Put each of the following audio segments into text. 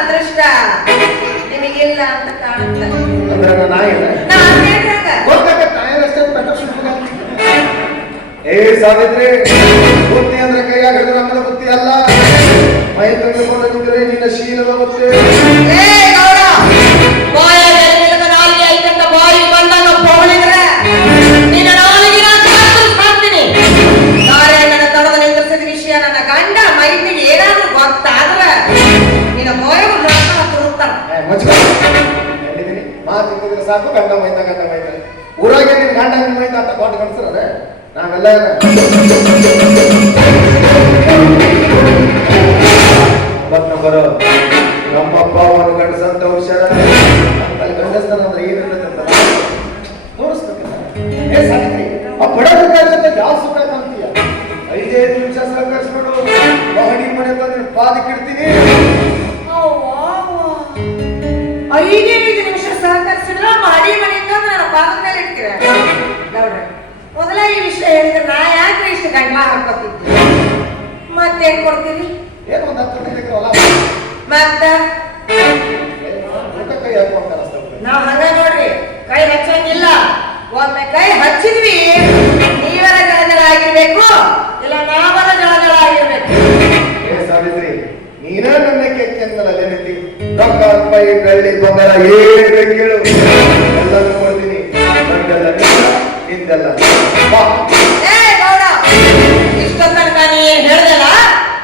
ಅದೃಷ್ಟ ನಿಮಗಿಲ್ಲ ಅಂತ ಕಾಣುತ್ತೆ. ಏ ಸಾವಿತ್ರಿ, ಬುದ್ಧಿ ಅಂದ್ರೆ ಕೈಯಾಗ ಹಿಡಿದ್ರೆ ನಮ್ಮದ ಬುದ್ಧಿ ಅಲ್ಲ, ಮೈ ತೆಗೆದುಕೊಂಡು ನಿಂತರೆ ನಿನ್ನ ಶೀಲದ ಬುದ್ಧಿ. ಬಾಯಿ ಬಂದನ್ನು ಪೋಳಿದ್ರೆ ನಿನ್ನ ನಾಲಿಗೆ ಹಾಕ್ತೀನಿ. ನಾರಾಯಣನ ತಡದ ನಿಂದಿಸಿದ ವಿಷಯ ನನ್ನ ಗಂಡ ಮೈದಿಗೆ ಏನಾದ್ರೂ ಗೊತ್ತಾದ್ರೆ ನಿನ್ನ ಮೊಯವು ತುರುತ್ತಾರೆ. ಮಾತಿದ್ರೆ ಸಾಕು, ಗಂಡ ಮೈದ ಊರಾಗ ನಿನ್ ಗಂಡ ನಿನ್ ಮೈದ ಅಂತ ಕೊಟ್ಟು ಕಳ್ಸಿದ್ರೆ ನಾವೆಲ್ಲ ಬರೋ ನಮ್ಮಪ್ಪ ಅವನು ಗಂಡಸಂತ ಹುಷಾರ ಅಲ್ಲಿ ಗಂಡಸ್ತಾನ ಅಂದ್ರೆ ಏನಿರ್ತಂತ ತೋರಿಸ್ಬೇಕಲ್ಲ. ಏ ಸಾವಿತ್ರಿ, ಆ ಬಡವರಿಗಾದ್ರೆ ಯಾವ ಸುಖ ಅಂತೀಯ? 5 ನಿಮಿಷ ಸಹಕರಿಸ್ಬಿಡು, ಮಹಡಿ ಮನೆ ತಂದ್ರೆ ಪಾದಕ್ಕೆ ಇಡ್ತೀನಿ. 5 ನಿಮಿಷ ಸಹಕರಿಸಿದ್ರೆ ಮಾಡಿ ಮನೆಯಿಂದ ನನ್ನ ಪಾದದ ಮೇಲೆ ಇಡ್ತೀರ ನೋಡ್ರಿ. ಮೊದಲ ಈ ವಿಷಯ ಹೇಳಿದ್ರೆ ನಾ ಯಾಕೆ ಇಷ್ಟು ಗಂಟ್ಲ ಹಾಕೋತಿದ್ದೆ? ಮತ್ತೇನ್ ಕೊಡ್ತೀರಿ? ಏನು ಒಂದು 10 ತೆಗೆದ್ರಲ್ಲ ಮತ್ತ ಕೈ ಹಾಕೊಂಡ ನಾವ್ ಹಂಗ ನೋಡ್ರಿ, ಕೈ ಹಚ್ಚಂಗಿಲ್ಲ. ಒಮ್ಮೆ ಕೈ ಹಚ್ಚಿದ್ವಿ ನೀವರ ಜಳಜಳ ಆಗಿರ್ಬೇಕು, ಇಲ್ಲ ನಾವರ ಜಳಜಳ ಆಗಿರ್ಬೇಕು. ಏ ಸಾವಿತ್ರಿ, ನೀನ ನನ್ನ ಕೆಚ್ಚಂದಲ್ಲ ನೆನತಿ ರೊಕ್ಕ ರೂಪಾಯಿ ಬೆಳ್ಳಿ ಬಂಗಾರ ಏನ್ ಕೇಳು ಎಲ್ಲರೂ ಕೊಡ್ತೀನಿ. ಗಂಡಲ್ಲ ನಿಂದಲ್ಲ. ಏ ಗೌಡ, ಇಷ್ಟ ತನಕ ನೀ ಏನ್ ಹೇಳ್ದಲ್ಲ,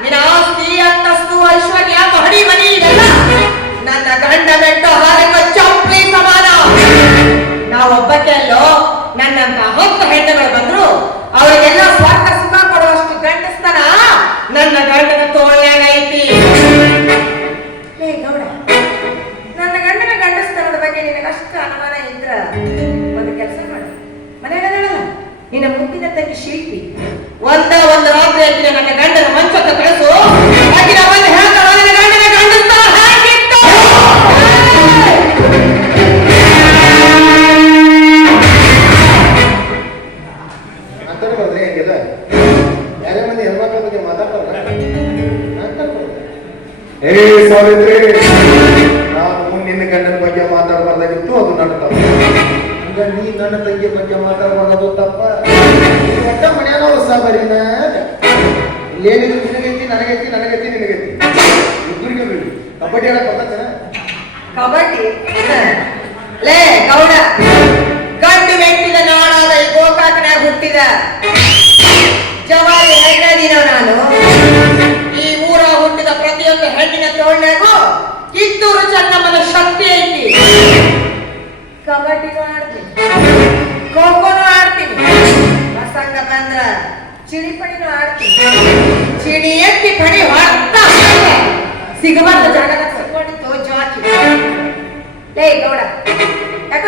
ನಿನ್ನ ಆಸ್ತಿ ಅಂತಸ್ತು ಐಶ್ವರ್ಯ ಮಹಡಿ ಮನಿ ಇದೆಲ್ಲ ನನ್ನ ಗಂಡ ಬೆಟ್ಟ ಹಾರಿಕ ಚೌಪ್ಲಿ ಸಮಾನ. ನಾವೊಬ್ಬಕ್ಕೆ ಅಲ್ಲೋ, ನನ್ನಂತ 10 ಹೆಣ್ಣುಗಳು ಬಂದ್ರು ಅವರಿಗೆಲ್ಲ ಸ್ವಾರ್ಥ ಸುಖ ಕೊಡುವಷ್ಟು ಗಂಡಸ್ತನ ನನ್ನ ಗಂಡನ ತೋಳ್ಯಾಗ ಐತಿ. ಹೇ ಗೌಡ, ನನ್ನ ಗಂಡನ ಗಂಡಸ್ತನದ ಬಗ್ಗೆ ನಿನಗಷ್ಟು ಅನುಮಾನ ಇದ್ರ ಒಂದು ಕೆಲಸ ಮಾಡು. ಮನೆಯಲ್ಲ ನಿನ್ನ ಮುದ್ದಿನ ತಂಗಿ ಶಿಲ್ಪಿ ಒಂದು ರಾತ್ರಿ ಆಕಿನ ನನ್ನ ಗಂಡನ ಮಂಚಕ್ಕೆ ಕಳಿಸು. ಆಕಿನ ಬಂದು ಹೇಳ್ತಾಳ ನನ್ನ ಗಂಡನ ಗಂಡಸ್ತನ ಹಾಕಿತ್ತು. ಅಂತಾನೆ ಹೋದ್ರೆ ಹೆಂಗಿಲ್ಲ, ಯಾರೇ ಮಂದಿ ಹೆಣ್ಮಕ್ಳ ಬಗ್ಗೆ ಮಾತಾಡ್ತಾರ. ಏ ಸಾವಿತ್ರಿ, ನಾನು ನಿನ್ನ ಗಂಡನ ಬಗ್ಗೆ ಮಾತಾಡಬಾರ್ದಾಗಿತ್ತು, ಅದು ನನ್ನ ತಪ್ಪ. ಈಗ ನೀ ನನ್ನ ತಂಗಿ ಬಗ್ಗೆ ಮಾತಾಡಬಾರ್ದು ತಪ್ಪ. ಒಟ್ಟ ಮನೆಯವರು ಸಾಬರಿನ ಇಲ್ಲೇನಿದ್ರು ನಿನಗೈತಿ ನನಗೈತಿ ನನಗೈತಿ ನಿನಗೈತಿ ಇಬ್ಬರಿಗೆ ಬಿಡಿ. ಕಬಡ್ಡಿ ಆಡಕ್ ಬರ್ತೇನ? ಕಬಡ್ಡಿ ಲೇ ಗೌಡ, ಗಂಡು ಮೆಟ್ಟಿದ ನಾಡಾದ ಈ ಗೋಕಾಕನಾಗ ಹುಟ್ಟಿದ ಜವಾರಿ ಹೆಣ್ಣದಿನೋ ನಾನು. ಈ ಊರ ಹುಟ್ಟಿದ ಪ್ರತಿಯೊಂದು ಹೆಣ್ಣಿನ ತೋಳ್ನಾಗೂ ಕಿತ್ತೂರು ಚೆನ್ನಮ್ಮನ ಶಕ್ತಿ ಐತಿ. ಕಬಡ್ಡಿನೂ ಆಡ್ತೀನಿ, ಖೋಖೋನು ಆಡ್ತೀನಿ, ಪ್ರಸಂಗ ಬಂದ್ರ ಚಿಣಿಪಣಿನೂ ಆಡ್ತೀನಿ. ಚಿಣಿ ಎತ್ತಿ ಪಣಿ ಹೊಡ್ತಾ ಸಿಗಬಾರ್ದ ಜಾಗದಾಗ ಸಿಕ್ಕೊಂಡಿತ್ತು ಜಾಕಿ. ಲೇ ಗೌಡ, ಯಾಕೋ